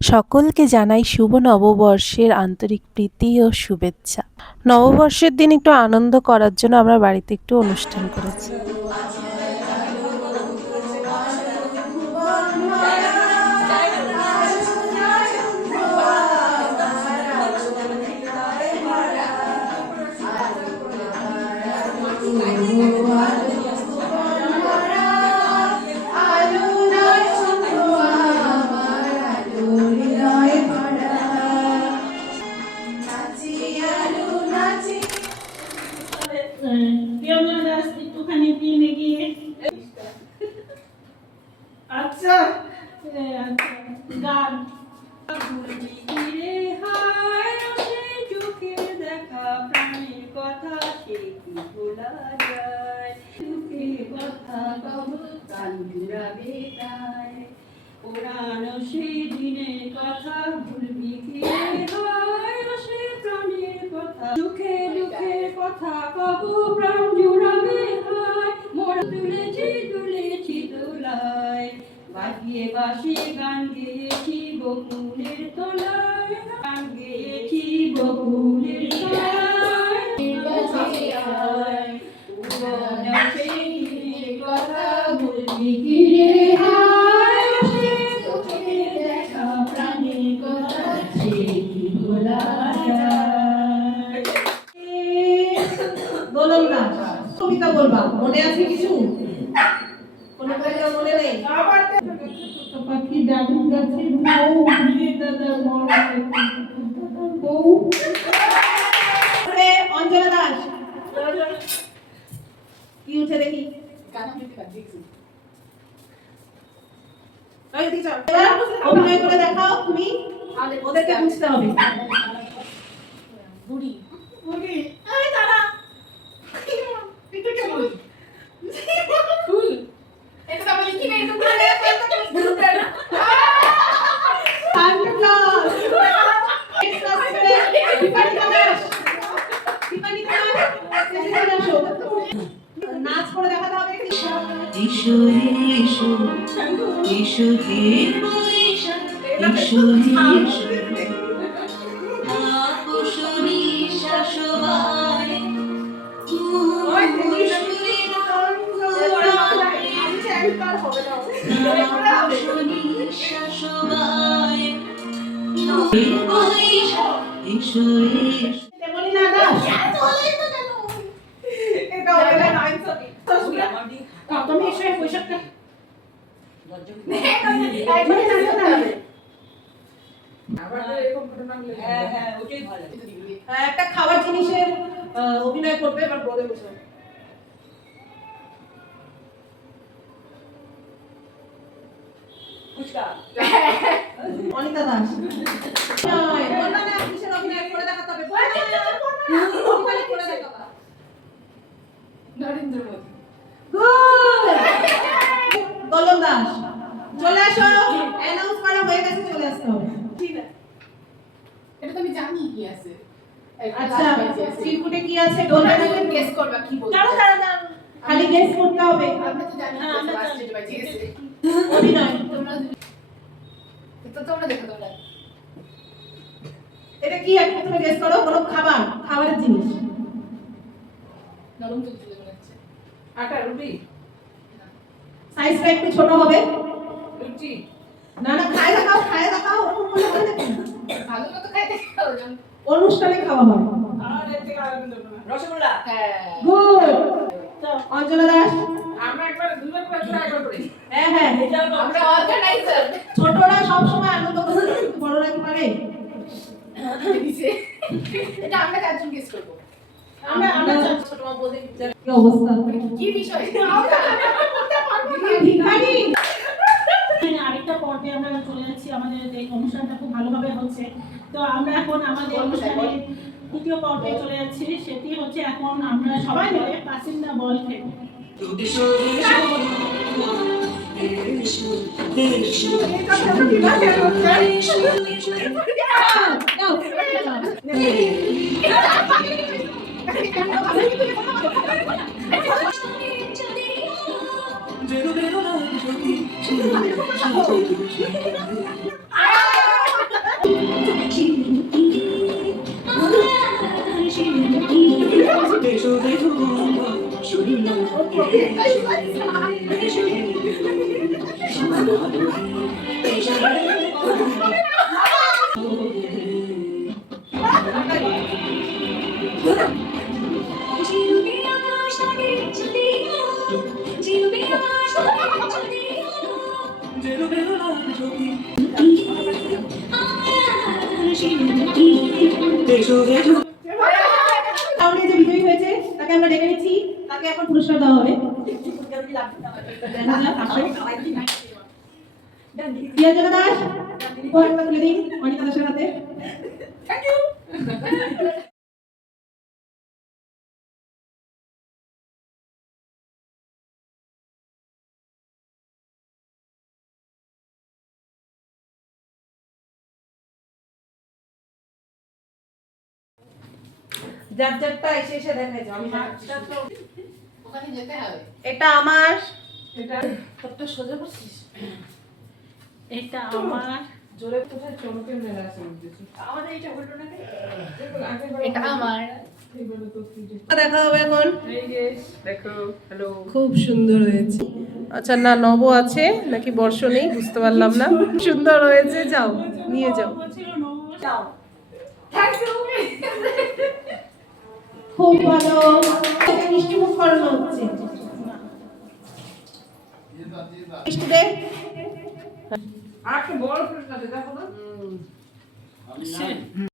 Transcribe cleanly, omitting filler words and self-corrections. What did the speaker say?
সকলকে জানাই শুভ নববর্ষের আন্তরিক প্রীতি ও শুভেচ্ছা। নববর্ষের দিন একটু আনন্দ করার জন্য আমরা বাড়িতে একটু অনুষ্ঠান করেছি। আচ্ছা গান চোখের দেখা প্রাণের কথা সে কি ভোলা যায়, চোখের কথা কব কান জুড়াবে তাই, পুরানো সেই দিনের কথা ভুলবি কি হয়, সে প্রাণের কথা সুখে দুঃখের কথা কব প্রাণ জুড়াবে হয়, মোড় তুলেছি দোলায়, বাজিয়ে বাসি গান গেয়েছি বকুলের তলায়, গান গেয়েছি বকুলের তলায়, সেই কথা বলবি কি রে হায়, সে চোখের দেখা প্রাণের কথা সে কি বলা যায়। গোলন্দাজ কবিতা বলবা, মনে আছে কিছু? কোনো কবিতা মনে নেই? পাখি ডালিম গাছে বউ ঘুরিয়ে দাদা বউ। অঞ্জনা দাস কি উঠে দেখি অভিনয় করে দেখাও তুমি, ওদেরকে বুঝতে হবে। বুড়ি বুড়ি আরে দাঁড়া এটা কেমন ফুল, এটা তো আমি লিখি নাই, তো বলে বুড়িটা না সান্টা ক্লজ নাচ করে দেখাতে হবে। ঈশ্বরী ঈশ্বরী ঈশ্বরী কুশলী শাশ্ববায় একটা খাবার জিনিসের অভিনয় করবে, এবার বলে বসে অনিতা দাস কিসের অভিনয় করে দেখাতে হবে? নরেন্দ্র মোদী। গোলন দাস চলে আসো, অ্যানাউন্স করা হয়ে গেছে, চলে আসতে হবে। ঠিক আছে, এটা তো আমি জানি কি আছে। আচ্ছা চিরকুটে কি আছে তোমরা গেস করবা কি বলছো? দাঁড়াও খালি গেস করতে হবে। আমরা তো জানি আমরা স্টেজে বাজে গেছে অভিনয়, তোমরা দেখো তোমরা এটা কি একটা তুমি গেস করো, কোনো খাবারের জিনিস। নরম তুলতুলে মনে হচ্ছে আটা রুটি, সাইজটা একটু ছোট হবে। রুটি না না খায় দেখাও ওরকম বলে হয় নাকি? ভালো মতো খাই দেখাও, অনুষ্ঠানে খাওয়া হয়। আর এর থেকে আর কিছু না। রসগোল্লা। হ্যাঁ গুড। অঞ্জনা দাস আমরা একবার দুইবার করে একবার করি। হ্যাঁ আমরা অর্গানাইজার। ছোটরা সব সময় আনন্দ করে, বড়রা কি পারে? এটা আমরা চারজন গেস করব। আমরা ছোট মা বলতে কি অবস্থা, কি বিষয় ভিখারি। আরেকটা পর্বে আমরা চলে যাচ্ছি, আমাদের এই অনুষ্ঠানটা খুব ভালোভাবে হচ্ছে, তো আমরা এখন আমাদের অনুষ্ঠানের দ্বিতীয় পর্বে চলে যাচ্ছি, সেটি হচ্ছে এখন আমরা সবাই মিলে পাসিন্দা বল খেলব। সামনে যে বিজয়ী হয়েছে তাকে আমরা ডেকে নিচ্ছি, তাকে এখন পুরস্কার দেওয়া হবে। প্রিয়াঙ্কা দাস উপহারটা তুলে দিন অনিতা দাসের হাতে। Thank you. যার যারটা এসে এসে দেখাই যাও। আমি ওখানে যেতে হবে। এটা আমার, এটা কত সোজা করছিস? এটা আমার, জোরে কোথায় চমকে মেলা আছে বুঝেছি। আমাদের এটা হলো না এটা আমার। দেখা হবে এখন। এই গাইস দেখো, হ্যালো। খুব সুন্দর হয়েছে। আচ্ছা, না নব আছে নাকি বর্ষ নেই বুঝতে পারলাম না। সুন্দর হয়েছে, যাও নিয়ে যাও। খুব ভালো, মিষ্টি মুখ করানো হচ্ছে। মিষ্টি দে। আর একটা বড় প্রশ্ন আছে দেখো না।